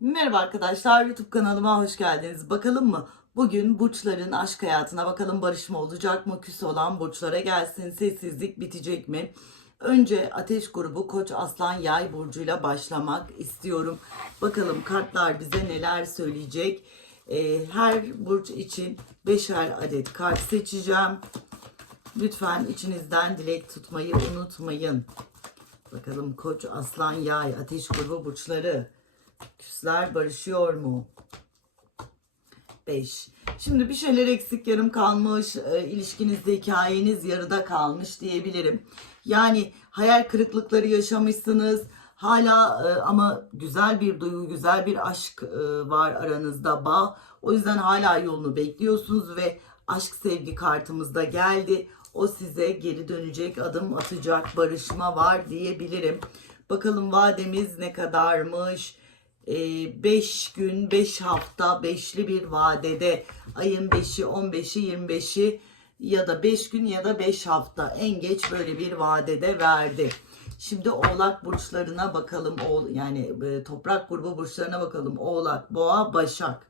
Merhaba arkadaşlar YouTube kanalıma hoş geldiniz. Bakalım mı bugün burçların aşk hayatına bakalım barışma olacak mı? Küs olan burçlara gelsin. Sessizlik bitecek mi? Önce ateş grubu Koç Aslan Yay burcuyla başlamak istiyorum. Bakalım kartlar bize neler söyleyecek. Ee, her burç için beşer adet kart seçeceğim. Lütfen içinizden dilek tutmayı unutmayın. Bakalım Koç Aslan Yay ateş grubu burçları. Küsler barışıyor mu? 5. Şimdi bir şeyler eksik yarım kalmış, e, ilişkinizde hikayeniz yarıda kalmış diyebilirim. Yani hayal kırıklıkları yaşamışsınız. Hala e, ama güzel bir duygu, güzel bir aşk e, var aranızda bağ. O yüzden hala yolunu bekliyorsunuz ve aşk sevgi kartımızda geldi. O size geri dönecek, adım atacak, barışma var diyebilirim. Bakalım vademiz ne kadarmış? 5 gün, 5 hafta, 5'li bir vadede ayın 5'i, 15'i, 25'i ya da 5 gün ya da 5 hafta en geç böyle bir vadede verdi. Şimdi Oğlak burçlarına bakalım. Yani e, toprak grubu burçlarına bakalım. Oğlak, Boğa, Başak.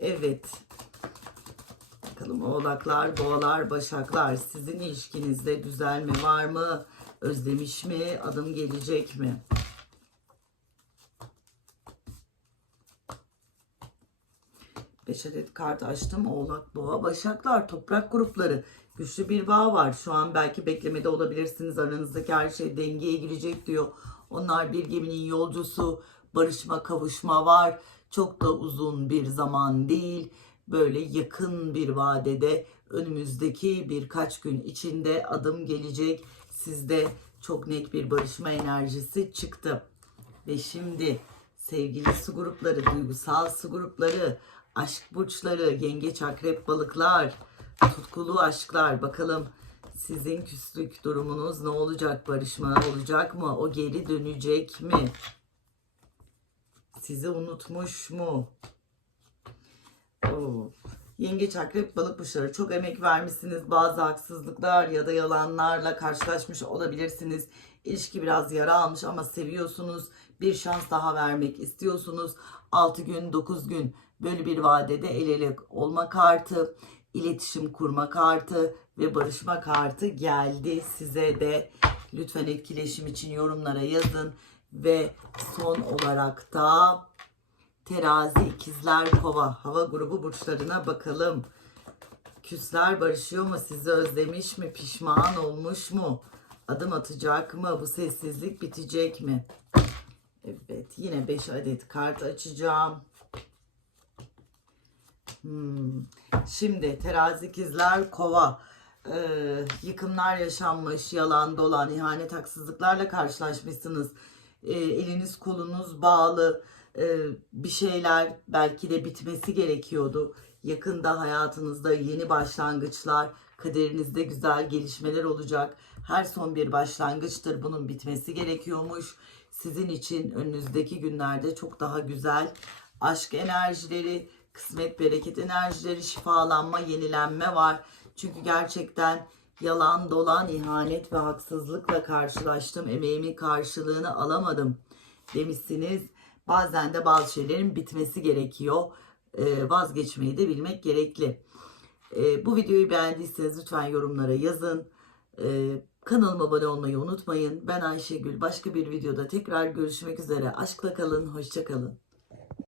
Evet. Bakalım Oğlaklar, Boğalar, Başaklar. Sizin ilişkinizde düzelme var mı? Özlemiş mi? Adım gelecek mi? 5 adet kart açtım. Oğlak, Boğa, Başaklar, toprak grupları. Güçlü bir bağ var. Şu an belki beklemede olabilirsiniz. Aranızdaki her şey dengeye girecek diyor. Onlar bir geminin yolcusu. Barışma, kavuşma var. Çok da uzun bir zaman değil. Böyle yakın bir vadede önümüzdeki birkaç gün içinde adım gelecek. Sizde çok net bir barışma enerjisi çıktı. Ve şimdi sevgili su grupları, duygusal su grupları, aşk burçları, yengeç, akrep, balıklar, tutkulu aşklar. Bakalım sizin küslük durumunuz ne olacak? Barışma olacak mı? O geri dönecek mi? Sizi unutmuş mu? Oo. Yengeç, akrep, balık burçları çok emek vermişsiniz. Bazı haksızlıklar ya da yalanlarla karşılaşmış olabilirsiniz. İlişki biraz yara almış ama seviyorsunuz. Bir şans daha vermek istiyorsunuz. 6 gün, 9 gün böyle bir vadede el ele olma kartı, iletişim kurma kartı ve barışma kartı geldi size de. Lütfen etkileşim için yorumlara yazın ve son olarak da Terazi, ikizler, kova, hava grubu burçlarına bakalım. Küsler barışıyor mu? Sizi özlemiş mi? Pişman olmuş mu? Adım atacak mı? Bu sessizlik bitecek mi? Evet, yine 5 adet kart açacağım. Hmm. Şimdi terazi, ikizler, kova. Ee, yıkımlar yaşanmış, yalan, dolan, ihanet, haksızlıklarla karşılaşmışsınız. Ee, eliniz kolunuz bağlı bir şeyler belki de bitmesi gerekiyordu. Yakında hayatınızda yeni başlangıçlar, kaderinizde güzel gelişmeler olacak. Her son bir başlangıçtır. Bunun bitmesi gerekiyormuş. Sizin için önünüzdeki günlerde çok daha güzel aşk enerjileri, kısmet, bereket enerjileri, şifalanma, yenilenme var. Çünkü gerçekten yalan, dolan, ihanet ve haksızlıkla karşılaştım. Emeğimin karşılığını alamadım demişsiniz. Bazen de bazı şeylerin bitmesi gerekiyor. Ee, vazgeçmeyi de bilmek gerekli. Ee, bu videoyu beğendiyseniz lütfen yorumlara yazın. Ee, kanalıma abone olmayı unutmayın. Ben Ayşegül. Başka bir videoda tekrar görüşmek üzere. Aşkla kalın, hoşça kalın.